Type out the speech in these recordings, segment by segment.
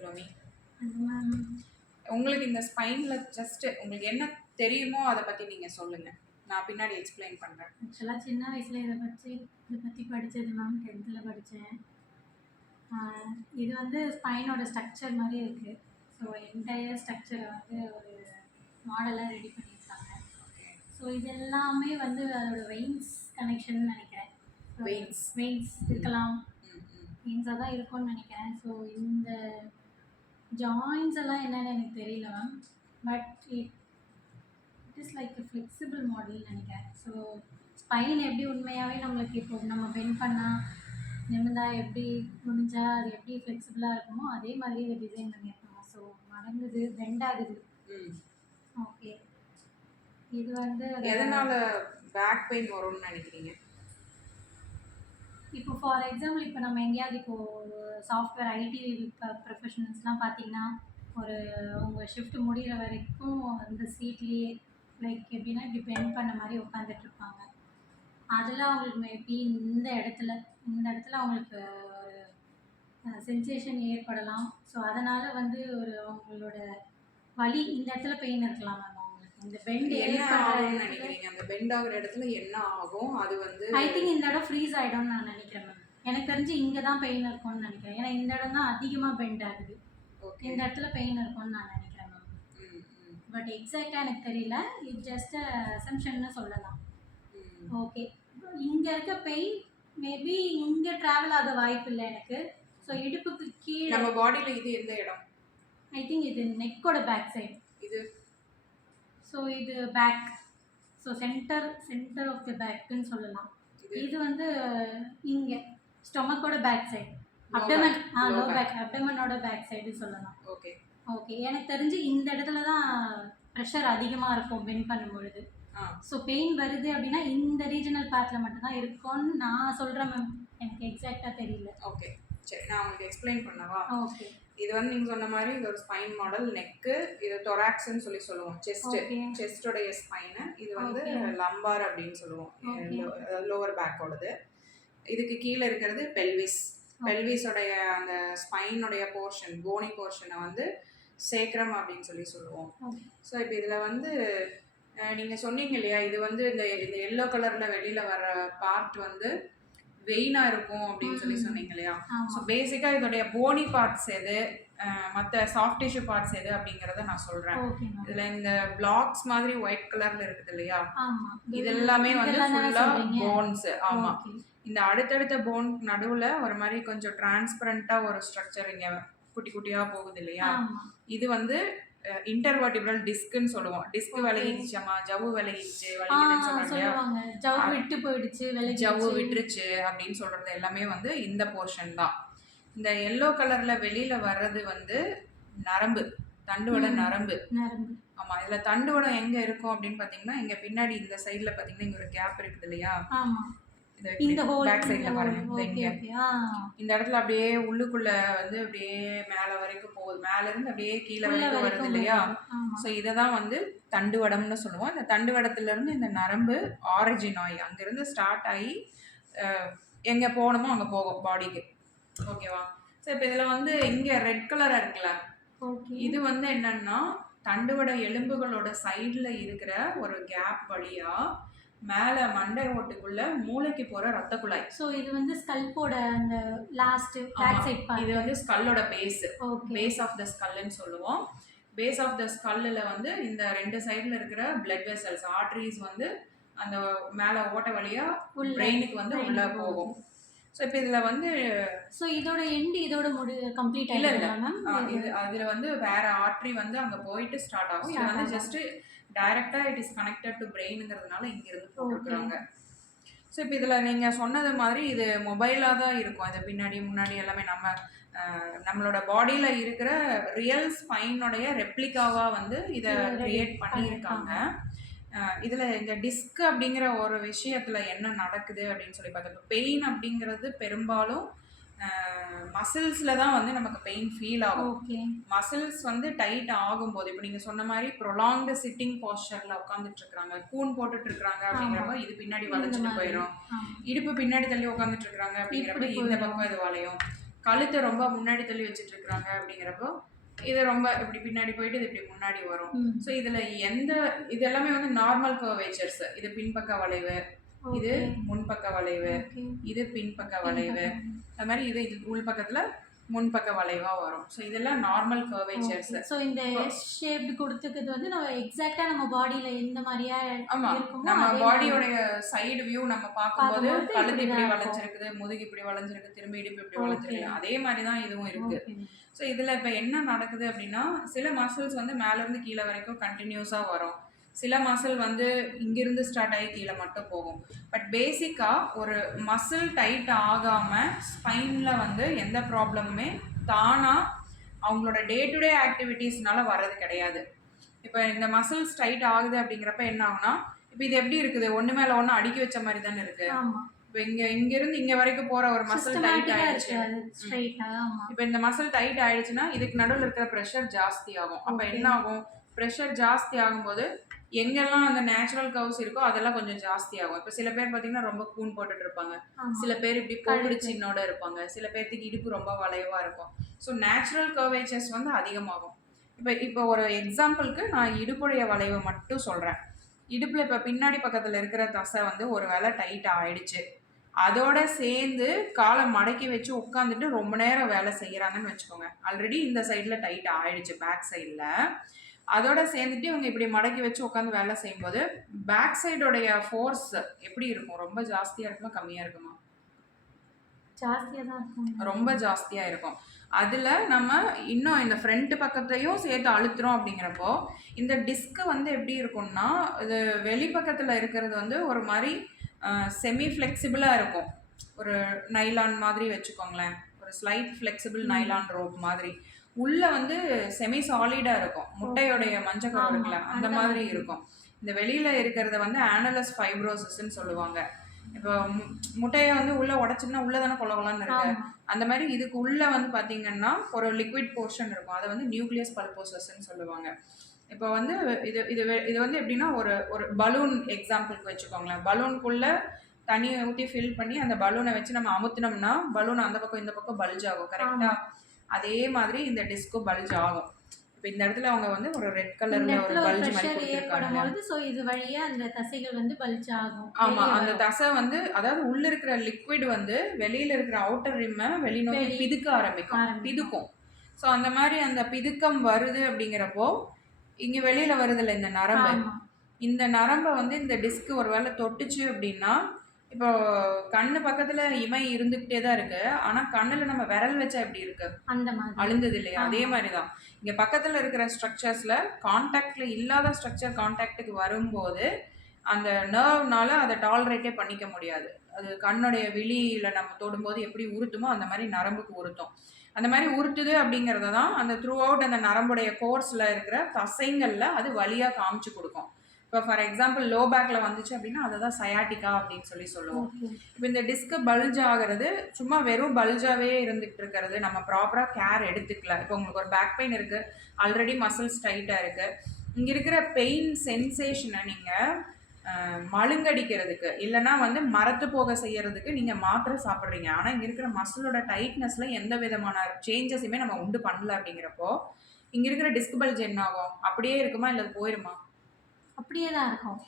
சுலோமி. Ma'am உங்களுக்கு இந்த ஸ்பைன்ல just உங்களுக்கு என்ன தெரியுமோ அதை பத்தி நீங்க சொல்லுங்க. நான் பின்னாடி எக்ஸ்பிளைன் பண்றேன். ஆக்சுவலாக சின்ன வயசில் இதை பற்றி படித்தது மேம் 10th படித்தேன். இது வந்து ஸ்பைனோட ஸ்ட்ரக்சர் மாதிரி இருக்குது. ஸோ என்டையர் ஸ்ட்ரக்சரை வந்து ஒரு மாடலாக ரெடி பண்ணியிருக்காங்க. ஸோ இது எல்லாமே வந்து அதோட வெயின்ஸ் கனெக்ஷன் நினைக்கிறேன். வெயின்ஸ் இருக்கலாம், வெயின்ஸாக தான் இருக்கும்னு நினைக்கிறேன். ஸோ இந்த ஜாயின்ஸ் எல்லாம் என்னென்னு எனக்கு தெரியல ma'am. But it is like a flexible model நினைக்கிறேன். ஸோ ஸ்பைன் எப்படி உண்மையாகவே நம்மளுக்கு இப்போ நம்ம பெண்ட் பண்ணால் நிமிந்தா எப்படி முடிஞ்சா அது எப்படி ஃப்ளெக்சிபிளாக இருக்குமோ அதே மாதிரி இதை டிசைன் பண்ணியிருக்காங்க. ஸோ மடங்குது, பெண்ட் ஆகுது. ஓகே, இது வந்து எதனால பேக் பெயின் வரும்னு நினைக்கிறீங்க? இப்போ ஃபார் எக்ஸாம்பிள் இப்போ நம்ம எங்கேயாவது இப்போது சாஃப்ட்வேர் ஐடி ப்ரொஃபஷனல்ஸ்லாம் பார்த்தீங்கன்னா ஒரு உங்கள் ஷிஃப்ட் முடிகிற வரைக்கும் அந்த சீட்லேயே லைக் எப்படின்னா இப்படி பெண்ட் பண்ண மாதிரி உட்காந்துட்ருப்பாங்க. அதில் அவங்களுக்கு மேபி இந்த இடத்துல அவங்களுக்கு ஒரு சென்சேஷன் ஏற்படலாம். ஸோ அதனால் வந்து ஒரு அவங்களோட வலி இந்த இடத்துல பெயின் இருக்கலாம் மேம். அவங்களுக்கு இந்த பெண்ட் நினைக்கிறீங்க அந்த பெண்ட் ஆகிற இடத்துல என்ன ஆகும்? அது வந்து ஐ திங்க் இந்த இடம் ஃப்ரீஸ் ஆகிடும்னு நான் நினைக்கிறேன் மேம். எனக்கு தெரிஞ்சு இங்கே தான் பெயின் இருக்கும்னு நினைக்கிறேன். ஏன்னா இந்த இடம் தான் அதிகமாக பெண்ட் ஆகுது. இந்த இடத்துல பெயின் இருக்கும்னு நான் நினைக்கிறேன் மேம். பட் எக்ஸாக்டாக எனக்கு தெரியல. இது ஜஸ்ட் அசம்ஷன்னு சொல்லலாம். ஓகே, இங்கே இருக்க பெயின் மேபி இங்கே ட்ராவல் ஆக வாய்ப்பு இல்லை எனக்கு. ஸோ இடுப்புக்கு கீழே நம்ம பாடியில் இது எந்த இடம்? ஐ திங்க் இது நெக்கோட பேக் சைடு. இது ஸோ இது back. So centre of the பேக்குன்னு சொல்லலாம். இது வந்து இங்கே ஸ்டொமக்கோட back side, abdomen, low back, அப்டமனோட பேக் சைடு சொல்லலாம். ஓகே ஓகே, எனக்கு தெரிஞ்சு இந்த இடத்துல தான் ப்ரெஷர் அதிகமாக இருக்கும் பெண்ட் பண்ணும்பொழுது. ஸோ பெயின் வருது அப்படின்னா இந்த ரீஜனல் பார்ட்டில் மட்டும்தான் இருக்கும்னு நான் சொல்கிறேன் மேம். எனக்கு எக்ஸாக்டாக தெரியல. ஓகே சரி, நான் உங்களுக்கு எக்ஸ்பிளைன் பண்ணவா? ஓகே, இது வந்து நீங்கள் சொன்ன மாதிரி இது ஒரு ஸ்பைன் மாடல். நெக்கு இது தொராக்ஸ்ன்னு சொல்லுவோம். செஸ்டோடைய ஸ்பைனு. இது வந்து லம்பார் அப்படின்னு சொல்லுவோம், லோவர் பேக்கோடது. இதுக்கு கீழே இருக்கிறது பெல்விஸோடைய அந்த ஸ்பைனுடைய போர்ஷன், போனி போர்ஷனை வந்து சேக்ரம் அப்படின்னு சொல்லுவோம். ஸோ இப்போ இதில் வந்து நீங்கள் சொன்னீங்க இல்லையா, இது வந்து இந்த எல்லோ கலரில் வெளியில் வர பார்ட் வந்து வெயினாக இருக்கும் அப்படின்னு சொன்னீங்க இல்லையா. ஸோ பேசிக்காக இதோடைய போனி பார்ட்ஸ் எது, மற்ற சாஃப்ட் டிஷ்யூ பார்ட்ஸ் எது அப்படிங்கிறத நான் சொல்கிறேன். இதில் இந்த பிளாக்ஸ் மாதிரி ஒயிட் கலரில் இருக்குது இல்லையா, இது எல்லாமே வந்து ஃபுல்லாக போன்ஸ். ஆமாம், இந்த அடுத்தடுத்த போன் நடுவில் ஒரு மாதிரி கொஞ்சம் டிரான்ஸ்பரண்ட்டாக ஒரு ஸ்ட்ரக்சர் இங்கே குட்டி குட்டியாக போகுது இல்லையா, இது வந்து இன்டர்வர்டிபிரல் டிஸ்க்னு சொல்லுவோம். டிஸ்க் விலகிடுச்சம்மா, ஜவ்வு விலகிடுச்சு, வலிக்குதுன்னு சொல்றாங்க. ஜவ்வு விட்டுருச்சு அப்படின்னு சொல்றது எல்லாமே வந்து இந்த போர்ஷன் தான். இந்த எல்லோ கலர்ல வெளியில வர்றது வந்து நரம்பு, தண்டுவட நரம்பு. ஆமா, இதுல தண்டுவடம் எங்க இருக்கும் அப்படின்னு பாத்தீங்கன்னா இங்க பின்னாடி இந்த சைட்ல பாத்தீங்கன்னா இங்க ஒரு கேப் இருக்குது இல்லையா, இந்த பேக் சைட்ல பாருங்க, இந்த இடத்துல அப்படியே உள்ளுக்குள்ள வந்து அப்படியே மேல வரைக்கும் போகுது, மேல இருந்து அப்படியே கீழே வரைக்கும் வருது இல்லையா. ஸோ இதை தான் வந்து தண்டுவடம்னு சொல்லுவோம். இந்த தண்டுவடத்துல இருந்து இந்த நரம்பு ஆரிஜின் ஆகி அங்கிருந்து ஸ்டார்ட் ஆகி எங்க போகணுமோ அங்க போகும் பாடிக்கு. ஓகேவா? ஸோ இப்போ இதுல வந்து இங்க ரெட் கலரா இருக்குல்ல, இது வந்து என்னன்னா தண்டுவட எலும்புகளோட சைட்ல இருக்கிற ஒரு கேப் வழியா மேல மண்டை ஓட்டுக்குள்ள மூளைக்கு போற ரத்த குழாய். ஸோ இது வந்து ஸ்கல்போட அந்த லாஸ்ட் பேக் சைட் பார்ட். இது வந்து ஸ்கல்லோட பேஸ் ஆஃப் த ஸ்கல்லுன்னு சொல்லுவோம். பேஸ் ஆஃப் த ஸ்கல்லில் வந்து இந்த ரெண்டு சைடில் இருக்கிற பிளட் வெசல்ஸ், ஆர்டரிஸ் வந்து அந்த மேலே ஓட்ட வழியா பிரெயினுக்கு வந்து உள்ள போகும். ஸோ இப்போ இதில் வந்து ஸோ இதோட எண்டு இதோட கம்ப்ளீட் இல்லை இது அதில் வந்து வேற ஆர்டரி வந்து அங்கே போயிட்டு ஸ்டார்ட் ஆகும். இது வந்து ஜஸ்ட் டைரக்டா இட் இஸ் கனெக்டட் டு பிரெயினுங்கிறதுனால இங்கிருந்து போட்டுருக்காங்க. ஸோ இப்போ இதில் நீங்கள் சொன்னது மாதிரி இது மொபைலாக தான் இருக்கும். இது பின்னாடி முன்னாடி எல்லாமே நம்மளோட பாடியில் இருக்கிற ரியல் ஸ்பைனுடைய ரெப்ளிகாவாக வந்து இதை கிரியேட் பண்ணியிருக்காங்க. இதில் இந்த டிஸ்க் அப்படிங்கிற ஒரு விஷயத்தில் என்ன நடக்குது அப்படின்னு சொல்லி பார்த்தோம். பெயின் அப்படிங்கிறது பெரும்பாலும் மசில்ஸில் தான் வந்து நமக்கு பெயின் ஃபீல் ஆகும். மசில்ஸ் வந்து டைட் ஆகும்போது, இப்போ நீங்கள் சொன்ன மாதிரி ப்ரொலாங்டு சிட்டிங் போஸ்டரில் உட்காந்துட்டு இருக்கிறாங்க, கூன் போட்டுட்டு இருக்கிறாங்க அப்படிங்கிறப்ப இது பின்னாடி வளைச்சிட்டு போயிடும். இடுப்பு பின்னாடி தள்ளி உட்காந்துட்டு இருக்கிறாங்க அப்படிங்கிறப்ப இந்த பக்கம் இது வளையும். கழுத்தை ரொம்ப முன்னாடி தள்ளி வச்சுட்டு இருக்கிறாங்க அப்படிங்கிறப்போ இது ரொம்ப இப்படி பின்னாடி போயிட்டு இது இப்படி முன்னாடி வரும். ஸோ இதில் இது எல்லாமே வந்து நார்மல் கர்வேச்சர்ஸ். இது பின்பக்க வளைவு, இது முன்பக்க வளைவு, இது பின்பக்க வளைவு, அது மாதிரி இது உள்பக்கத்தில் முன்பக்க வளைவா வரும். ஸோ இதெல்லாம் நார்மல் கர்வேச்சர்ஸ். ஸோ இந்த எஸ் ஷேப்டு கொடுத்துக்கிறது வந்து நம்ம எக்ஸாக்டா நம்ம பாடியில எந்த மாதிரியா இருக்குமோ நம்ம பாடியோட சைடு வியூ நம்ம பார்க்கும்போது கழுத்து இப்படி வளைஞ்சிருக்குது, முதுகு இப்படி வளைஞ்சிருக்கு, திரும்ப இடுப்பு இப்படி வளைஞ்சிருக்கு, அதே மாதிரி தான் இதுவும் இருக்கு. ஸோ இதில் இப்போ என்ன நடக்குது அப்படின்னா சில மசில்ஸ் வந்து மேலேருந்து கீழே வரைக்கும் கண்டினியூஸாக வரும். சில மசில் வந்து இங்கிருந்து ஸ்டார்ட் ஆகி கீழே மட்டும் போகும். பட் பேசிக்காக ஒரு மசில் டைட் ஆகாமல் ஸ்பைனில் வந்து எந்த ப்ராப்ளமுமே தானாக அவங்களோட டே டு டே ஆக்டிவிட்டீஸ்னால வர்றது கிடையாது. இப்போ இந்த மசில்ஸ் டைட் ஆகுது அப்படிங்கிறப்ப என்ன ஆகுனா, இப்போ இது எப்படி இருக்குது, ஒன்று மேலே ஒன்று அடுக்கி வச்ச மாதிரி தானே இருக்கு. இப்போ இங்கிருந்து இங்கே வரைக்கும் போகிற ஒரு மசில் டைட் ஆயிடுச்சு. இப்போ இந்த மசில் டைட் ஆயிடுச்சுன்னா இதுக்கு நடுவில் இருக்கிற ப்ரெஷர் ஜாஸ்தி ஆகும். அப்போ என்ன ஆகும், ப்ரெஷர் ஜாஸ்தி ஆகும்போது எங்கெல்லாம் அந்த நேச்சுரல் கர்வ்ஸ் இருக்கோ அதெல்லாம் கொஞ்சம் ஜாஸ்தி ஆகும். இப்போ சில பேர் பார்த்தீங்கன்னா ரொம்ப கூன் போட்டுட்டு இருப்பாங்க, சில பேர் இப்படி கோடு சின்னோட இருப்பாங்க, சில பேர்த்துக்கு இடுப்பு ரொம்ப வளைவாக இருக்கும். ஸோ நேச்சுரல் கர்வேச்சர்ஸ் வந்து அதிகமாகும். இப்போ ஒரு எக்ஸாம்பிளுக்கு நான் இடுப்புடைய வளைவை மட்டும் சொல்கிறேன். இடுப்பில் இப்போ பின்னாடி பக்கத்தில் இருக்கிற தசை வந்து ஒரு வேளை டைட் ஆயிடுச்சு, அதோட சேர்ந்து காலை மடக்கி வச்சு உட்காந்துட்டு ரொம்ப நேரம் வேலை செய்கிறாங்கன்னு வச்சுக்கோங்க. ஆல்ரெடி இந்த சைடில் டைட் ஆயிடுச்சு பேக் சைடில், அதோட சேர்ந்துட்டு இவங்க இப்படி மடக்கி வச்சு உட்காந்து வேலை செய்யும்போது பேக் சைடோடைய ஃபோர்ஸ் எப்படி இருக்கும், ரொம்ப ஜாஸ்தியாக இருக்குமா கம்மியாக இருக்குமா? ஜாஸ்தியாக தான் இருக்கும், ரொம்ப ஜாஸ்தியாக இருக்கும். அதில் நம்ம இன்னும் இந்த ஃப்ரண்ட் பக்கத்தையும் சேர்த்து அழுத்துறோம் அப்படிங்கிறப்போ இந்த டிஸ்க்கு வந்து எப்படி இருக்கும்னா, இது வெளிப்பக்கத்தில் இருக்கிறது வந்து ஒரு மாதிரி செமி ஃப்ளெக்சிபிளாக இருக்கும். ஒரு நைலான் மாதிரி வச்சுக்கோங்களேன், ஒரு ஸ்லைட் ஃப்ளெக்சிபிள் நைலான் ரோப் மாதிரி. உள்ளே வந்து செமி சாலிடாக இருக்கும், முட்டையோடைய மஞ்சக்கரு இருக்குல்ல அந்த மாதிரி இருக்கும். இந்த வெளியில் இருக்கிறத வந்து ஆனலஸ் ஃபைப்ரோசிஸ்ன்னு சொல்லுவாங்க. இப்போ முட்டையை வந்து உள்ளே உடச்சோம்னா உள்ளே தானே கொலகொலான்னு இருக்கு, அந்த மாதிரி இதுக்கு உள்ளே வந்து பார்த்தீங்கன்னா ஒரு லிக்விட் போர்ஷன் இருக்கும், அதை வந்து நியூக்ளியஸ் பல்போசஸ்ன்னு சொல்லுவாங்க. இப்போ வந்து இது வந்து எப்படின்னா ஒரு பலூன் எக்ஸாம்பிளுக்கு வச்சுக்கோங்களேன். பலூனுக்குள்ளே தண்ணியை ஊற்றி ஃபில் பண்ணி அந்த பலூனை வச்சு நம்ம அமுத்தினோம்னா பலூன் அந்த பக்கம் இந்த பக்கம் பல்ஜ் ஆகும், கரெக்டாக? அதே மாதிரி இந்த டிஸ்கோ பல்ஜ் ஆகும். இப்போ இந்த இடத்துல அவங்க வந்து ஒரு ரெட் கலர்ல ஒரு பல்ஜ் மாதிரி கொடுத்திருக்காங்க. சோ இது வழியா அந்த தசைகள் வந்து பல்ஜ் ஆகும். ஆமா, அந்த தசை வந்து அதாவது உள்ள இருக்கிற லிக்விட் வந்து வெளியில இருக்கிற அவுட்டர் ரிம்மை வெளிநோக்கி பிதுக்க பிதுக்கும். ஸோ அந்த மாதிரி அந்த பிதுக்கம் வருது அப்படிங்கிறப்போ இங்க வெளியில வருதுல்ல இந்த நரம்பு, இந்த நரம்பை வந்து இந்த டிஸ்க் ஒரு வேளை தொட்டுச்சு அப்படின்னா, இப்போ கண்ணு பக்கத்துல இமை இருந்துகிட்டே தான் இருக்கு, ஆனா கண்ணுல நம்ம விரல் வச்சா எப்படி இருக்கு, அந்த மாதிரி அழுந்தது இல்லையா? அதே மாதிரிதான் இங்க பக்கத்துல இருக்கிற ஸ்ட்ரக்சர்ஸ்ல கான்டாக்ட்ல இல்லாத ஸ்ட்ரக்சர் கான்டாக்டுக்கு வரும்போது அந்த நர்வ்னால அதை டாலரேட்டே பண்ணிக்க முடியாது. அது கண்ணுடைய விழியில நம்ம தொடும்போது எப்படி உறுத்துமோ அந்த மாதிரி நரம்புக்கு உறுத்தும். அந்த மாதிரி உறுத்துது அப்படிங்கிறத தான் அந்த த்ரூ அவுட் அந்த நரம்புடைய கோர்ஸ்ல இருக்கிற தசைங்கள்ல அது வலியா காமிச்சு கொடுக்கும். இப்போ ஃபார் எக்ஸாம்பிள் லோ பேக்கில் வந்துச்சு அப்படின்னா அதை தான் சயாட்டிக்கா அப்படின்னு சொல்லுவோம். இப்போ இந்த டிஸ்க்கு பல்ஜ் ஆகிறது சும்மா வெறும் பல்ஜாகவே இருந்துகிட்டு இருக்கிறது, நம்ம ப்ராப்பராக கேர் எடுத்துக்கல. இப்போ உங்களுக்கு ஒரு பேக் பெயின் இருக்குது, ஆல்ரெடி மசில்ஸ் டைட்டாக இருக்குது, இங்கே இருக்கிற பெயின் சென்சேஷனை நீங்கள் மழுங்கடிக்கிறதுக்கு இல்லைனா வந்து மரத்து போக செய்யறதுக்கு நீங்கள் மாத்திரை சாப்பிட்றீங்க. ஆனால் இங்கே இருக்கிற மசிலோட டைட்னஸில் எந்த விதமான சேஞ்சஸுமே நம்ம உண்டு பண்ணல அப்படிங்கிறப்போ இங்கே இருக்கிற டிஸ்க் பல்ஜ் என்ன ஆகும், அப்படியே இருக்குமா இல்லை போயிருமா? அப்படியே தான் இருக்கும்.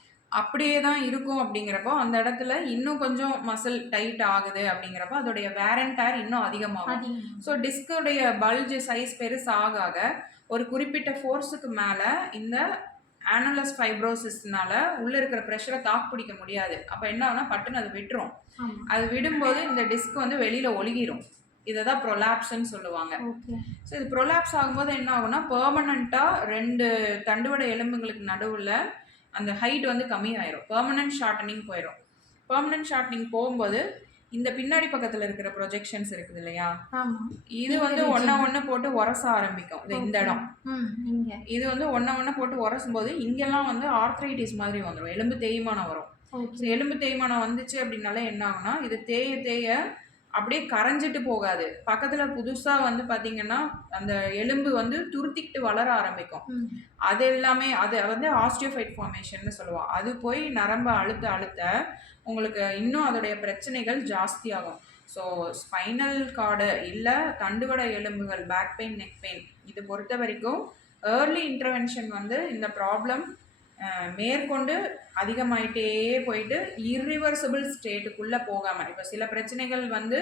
அப்படியே தான் இருக்கும் அப்படிங்கிறப்போ அந்த இடத்துல இன்னும் கொஞ்சம் மசில் டைட் ஆகுது அப்படிங்கிறப்போ அதோடைய வேர் அண்ட் டேர் இன்னும் அதிகமாகும். ஸோ டிஸ்கோடைய பல்ஜ் சைஸ் பெருசாக ஆக ஒரு குறிப்பிட்ட ஃபோர்ஸுக்கு மேலே இந்த ஆனலஸ் ஃபைப்ரோசிஸ்னால உள்ள இருக்கிற ப்ரெஷரை தாக்கு பிடிக்க முடியாது. அப்போ என்ன ஆகுனா பட்டுன்னு அது விட்டுரும். அது விடும்போது இந்த டிஸ்க் வந்து வெளியில ஒழுகிரும். இதை தான் ப்ரொலாப்ஸ்ன்னு சொல்லுவாங்க. ஸோ இது ப்ரொலாப்ஸ் ஆகும்போது என்ன ஆகுனா பெர்மனண்ட்டாக 2 தண்டுவடை எலும்புங்களுக்கு நடுவில் அந்த ஹைட் வந்து கம்மியாயிரும், பெர்மனன்ட் ஷார்ட்டனிங் போயிடும். பெர்மனன்ட் ஷார்ட்டனிங் போகும்போது இந்த பின்னாடி பக்கத்தில் இருக்கிற ப்ரொஜெக்ஷன்ஸ் இருக்குது இல்லையா, இது வந்து ஒன்று போட்டு உரச ஆரம்பிக்கும். இந்த இடம் இது வந்து ஒன்று போட்டு உரசும் போது இங்கெல்லாம் வந்து ஆர்த்ரைட்டிஸ் மாதிரி வந்துடும், எலும்பு தேய்மானம் வரும். ஸோ எலும்பு தேய்மானம் வந்துச்சு அப்படின்னால என்ன ஆகுனா இது தேய தேய அப்படியே கரைஞ்சிட்டு போகாது, பக்கத்தில் புதுசாக வந்து பார்த்தீங்கன்னா அந்த எலும்பு வந்து துருத்திக்கிட்டு வளர ஆரம்பிக்கும். அது எல்லாமே அது வந்து ஆஸ்டியோஃபைட் ஃபார்மேஷன்னு சொல்லுவோம். அது போய் நரம்பு அழுத்த உங்களுக்கு இன்னும் அதோடைய பிரச்சனைகள் ஜாஸ்தியாகும். ஸோ ஸ்பைனல் கார்டு இல்லை தண்டுவட எலும்புகள், பேக் பெயின், நெக் பெயின் இது பொறுத்த வரைக்கும் ஏர்லி இன்டர்வென்ஷன் வந்து இந்த ப்ராப்ளம் மேற்கொண்டு அதிகமாயிட்டே போயிட்டு இர்ரிவர்சிபிள் ஸ்டேட்டுக்குள்ளே போகாமல், இப்போ சில பிரச்சனைகள் வந்து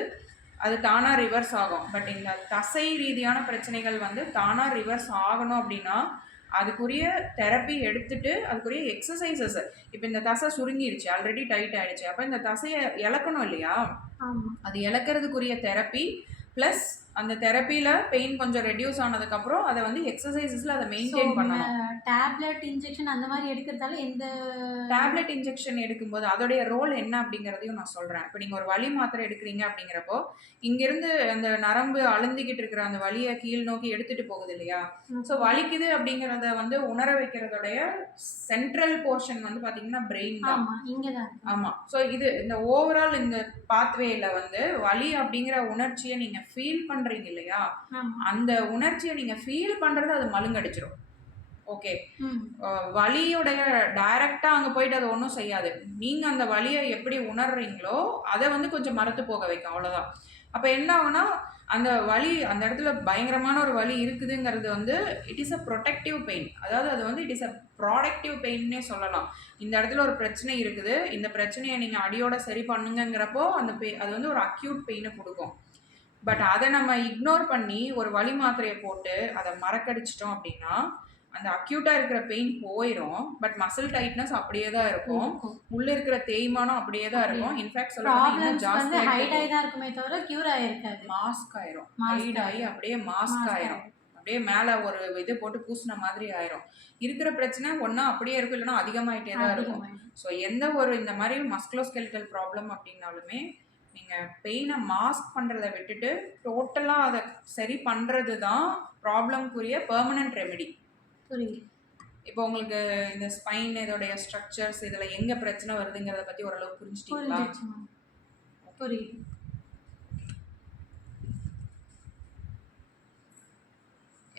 அது தானாக ரிவர்ஸ் ஆகும். பட் இந்த தசை ரீதியான பிரச்சனைகள் வந்து தானாக ரிவர்ஸ் ஆகணும் அப்படின்னா அதுக்குரிய தெரப்பி எடுத்துட்டு அதுக்குரிய எக்ஸசைசஸ். இப்போ இந்த தசை சுருங்கிடுச்சு, ஆல்ரெடி டைட் ஆகிடுச்சு, அப்போ இந்த தசையை இழக்கணும் இல்லையா? அது இழக்கிறதுக்குரிய தெரப்பி ப்ளஸ் அந்த தெரப்பியில் பெயின் கொஞ்சம் ரெடியூஸ் ஆனதுக்கப்புறம் அதை வந்து எக்ஸசைசஸில் அதை மெயின்டைன் பண்ணணும். டேப்லெட் இன்ஜெக்ஷன் அந்த மாதிரி எடுக்கிறதால எந்த டேப்லெட் இன்ஜெக்ஷன் எடுக்கும்போது அதோடைய ரோல் என்ன அப்படிங்கிறதையும் நான் சொல்கிறேன். இப்போ நீங்கள் ஒரு வலி மாத்திரை எடுக்கிறீங்க அப்படிங்கிறப்போ இங்கேருந்து அந்த நரம்பு அழுந்திக்கிட்டு இருக்கிற அந்த வலியை கீழ் நோக்கி எடுத்துகிட்டு போகுது இல்லையா? ஸோ வலிக்குது அப்படிங்கிறத வந்து உணர வைக்கிறதோடைய சென்ட்ரல் போர்ஷன் வந்து பார்த்தீங்கன்னா பிரெயின் தான். இங்கே தான். ஆமாம். ஸோ இது இந்த ஓவரால் இந்த பாத்வேயில் வந்து வலி அப்படிங்கிற உணர்ச்சியை நீங்கள் ஃபீல் பண்ணுறீங்க இல்லையா? அந்த உணர்ச்சியை நீங்கள் ஃபீல் பண்ணுறது அது மழுங்கடிச்சிடும். ஓகே, வலியுடைய டைரக்டாக அங்கே போயிட்டு அதை ஒன்றும் செய்யாது. நீங்கள் அந்த வலியை எப்படி உணர்றீங்களோ அதை வந்து கொஞ்சம் மறத்து போக வைக்கும், அவ்வளோதான். அப்போ என்ன ஆகுனா அந்த வலி அந்த இடத்துல பயங்கரமான ஒரு வலி இருக்குதுங்கிறது வந்து it is a protective pain. அதாவது அது வந்து இட் இஸ் அ ப்ராடக்டிவ் பெயின்னே சொல்லலாம். இந்த இடத்துல ஒரு பிரச்சனை இருக்குது, இந்த பிரச்சனையை நீங்கள் அடியோட சரி பண்ணுங்கிறப்போ அந்த அது வந்து ஒரு அக்யூட் பெயினை கொடுக்கும். பட் அதை நம்ம இக்னோர் பண்ணி ஒரு வலி மாத்திரையை போட்டு அதை மறக்கடிச்சிட்டோம் அப்படின்னா அந்த அக்யூட்டாக இருக்கிற பெயின் போயிடும். பட் மசில் டைட்னஸ் அப்படியே தான் இருக்கும், உள்ள இருக்கிற தேய்மானம் அப்படியே தான் இருக்கும். இன்ஃபேக்ட் சொல்லணும் ஜாஸ்தி தான் இருக்குமே தவிர கியூர் ஆயிருக்காது. மாஸ்க் ஆயிரும், ஹைட் ஆகி அப்படியே மாஸ்க் ஆயிரும், அப்படியே மேலே ஒரு இது போட்டு பூசின மாதிரி ஆயிரும். இருக்கிற பிரச்சனை ஒன்றா அப்படியே இருக்கும், இல்லைன்னா அதிகமாயிட்டே தான் இருக்கும். ஸோ எந்த ஒரு இந்த மாதிரி மஸ்குலோஸ்கெலிட்டல் ப்ராப்ளம் அப்படின்னாலுமே நீங்கள் பெயினை மாஸ்க் பண்ணுறதை விட்டுட்டு டோட்டலாக அதை சரி பண்ணுறது தான் ப்ராப்ளம்க்குரிய பெர்மனன்ட் ரெமெடி. இப்போ உங்களுக்கு இந்த ஸ்பைன் இதோடைய ஸ்ட்ரக்சர்ஸ் இதில் எங்கே பிரச்சனை வருதுங்கிறத பற்றி ஓரளவு புரிஞ்சுட்டீங்களா? புரியுது.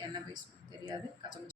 என்ன பேசணும் தெரியாது, கச்சம்